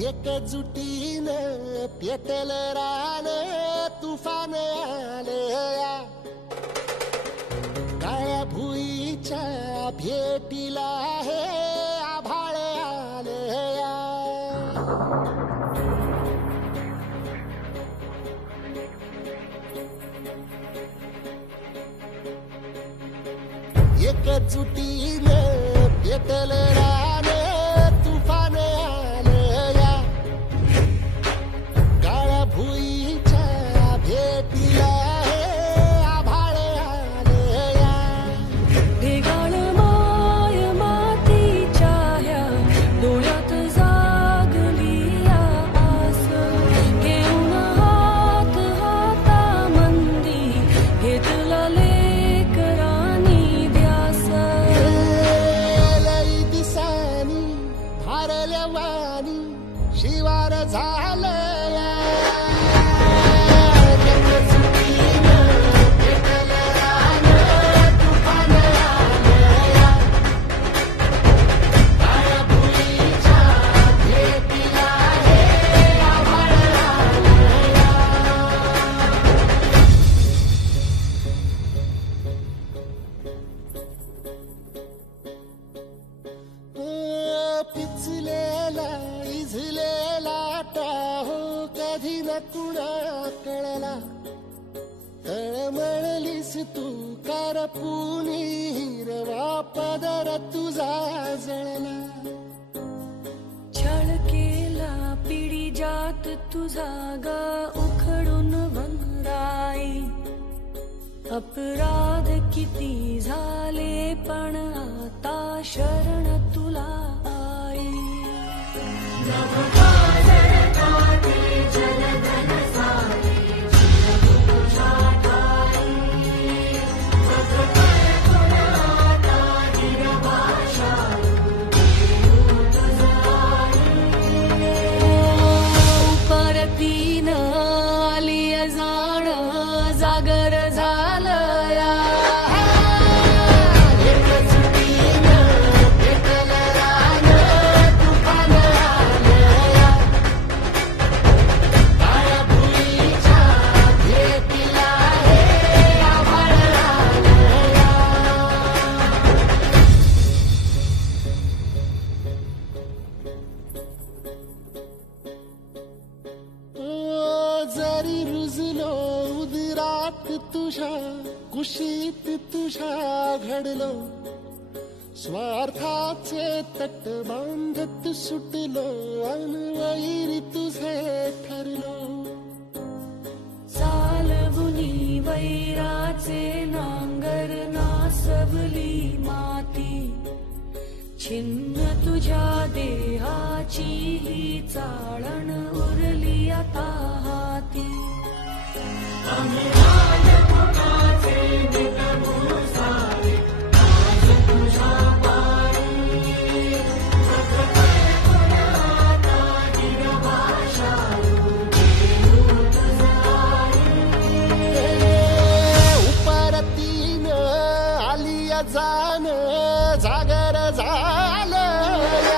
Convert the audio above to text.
एकजुटीनं पेटलं रान तुफान आलया काळ्या भुईच्या भेटीला हे आभाळ आलया एकजुटीनं पेटलं रान तुफान आलया काळ्या भुईच्या भेटीला हे आभाळ आलया ढेगाळ माय मातीच्या ह्या डोळ्यात जागली आस घेऊन हात हातामंदी घेतला लेकरांनी ध्यास लई दिसानी भारल्या वाणी शिवार झालया एकजुटीनं पेटलं रान तुफान आलया काळ्या भुईच्या भेटीला हे आभाळ आलया पिचलेला इझलेला टाहो कधी न कुणा कळला तळमळलीस तू कारपुनी हिरवा पदर तुझा जळला छळ केला पिढी जात तुझा ग उखडून वनराई अपराध किती झाले पण आता शरण तुला आई परतीनं आली जाण जागर झालया एकजुटीनं पेटलं रान तुफान आलया काळ्या भुईच्या भेटीला हे आभाळ आलया जरी रुजलो उदरात तुझ्या कुशीत तुझ्या घडलो स्वार्थाचे तट बांधत सुटलो अनवैरी तुझे ठरलो चालवुनी वैराचे नांगर नासवली माती छिन्न तुझ्या देहाची ही चाळण उरली आता हाती उपरतीनं आली जाण जागर झालया